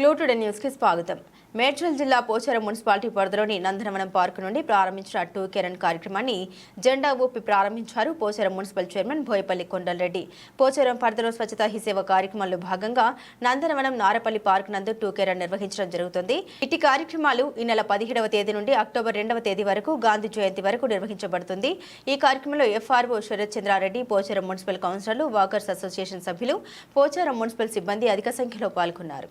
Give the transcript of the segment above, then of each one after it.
క్లూటుడే న్యూస్కి స్వాగతం. మేడ్చల్ జిల్లా పోచారం మున్సిపాలిటీ పరిధిలోని నందనవనం పార్కు నుండి ప్రారంభించిన టూ కెరన్ కార్యక్రమాన్ని జెండా ఊపి ప్రారంభించారు పోచారం మున్సిపల్ చైర్మన్ బోయపల్లి కొండలరెడ్డి. పోచారం పరిధిలో స్వచ్ఛత హీ సేవ కార్యక్రమంలో భాగంగా నందనవనం నారపల్లి పార్క్ నందు టూ కెరన్ నిర్వహించడం జరుగుతుంది. ఇటు కార్యక్రమాలు ఈ నెల పదిహేడవ తేదీ నుండి అక్టోబర్ రెండవ తేదీ వరకు గాంధీ జయంతి వరకు నిర్వహించబడుతుంది. ఈ కార్యక్రమంలో ఎఫ్ఆర్ఓ శరత్ చంద్రారెడ్డి పోచారం మున్సిపల్ కౌన్సిలర్లు వాకర్స్ అసోసియేషన్ సభ్యులు పోచారం మున్సిపల్ సిబ్బంది అధిక సంఖ్యలో పాల్గొన్నారు.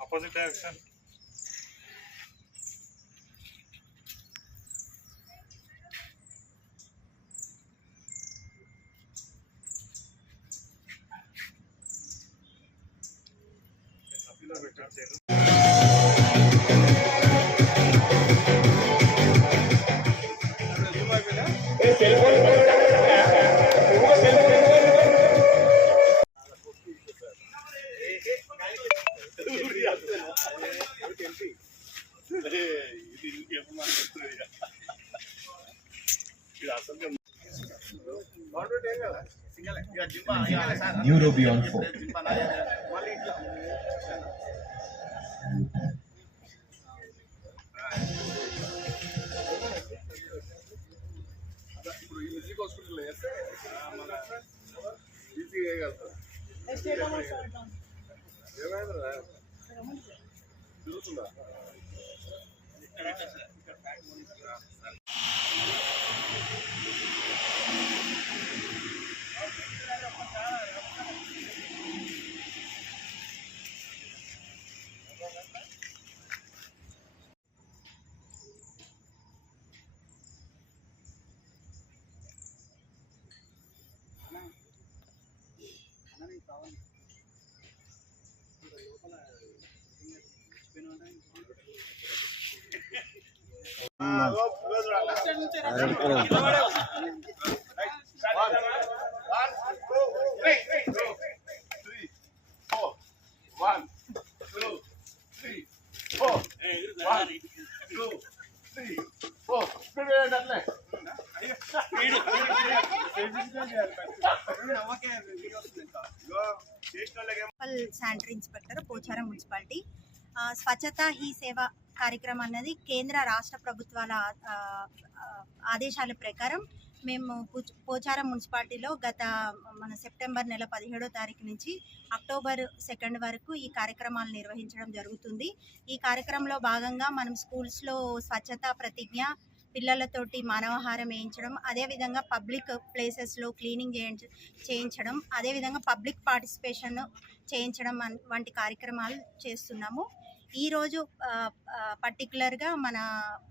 opposite direction. Neurobion 4. వేస్తే ఈజీగా వేయగలుగుతారు ఏమైందిరా? తిరుగుతుందా? municipal sanitary inspector Pocharam municipality ఆ, Swachhata Hi Seva కార్యక్రమం అన్నది కేంద్ర రాష్ట్ర ప్రభుత్వాల ఆదేశాల ప్రకారం మేము పోచారం మున్సిపాలిటీలో గత మన సెప్టెంబర్ నెల పదిహేడో తారీఖు నుంచి అక్టోబర్ సెకండ్ వరకు ఈ కార్యక్రమాలు నిర్వహించడం జరుగుతుంది. ఈ కార్యక్రమంలో భాగంగా మనం స్కూల్స్లో స్వచ్ఛత ప్రతిజ్ఞ పిల్లలతోటి మానవహారం వేయించడం అదేవిధంగా పబ్లిక్ ప్లేసెస్లో క్లీనింగ్ చేయించ చేయించడం అదేవిధంగా పబ్లిక్ పార్టిసిపేషన్ చేయించడం వంటి కార్యక్రమాలు చేస్తున్నాము. ఈరోజు పర్టికులర్గా మన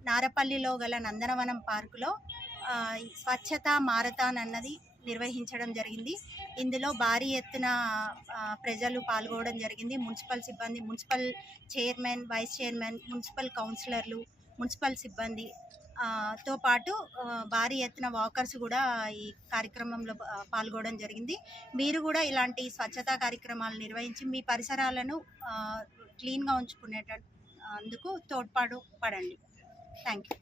నారపల్లిలో గల నందనవనం పార్కులో స్వచ్ఛత మారథాన్ అన్నది నిర్వహించడం జరిగింది. ఇందులో భారీ ఎత్తున ప్రజలు పాల్గొనడం జరిగింది. మున్సిపల్ సిబ్బంది municipal chairman vice chairman municipal కౌన్సిలర్లు మున్సిపల్ సిబ్బంది తో పాటు భారీ ఎత్తున వాకర్స్ కూడా ఈ కార్యక్రమంలో పాల్గొనడం జరిగింది. మీరు కూడా ఇలాంటి స్వచ్ఛతా కార్యక్రమాలు నిర్వహించి మీ పరిసరాలను క్లీన్గా ఉంచుకునేట అందుకు తోడ్పాటు పడండి. Thank you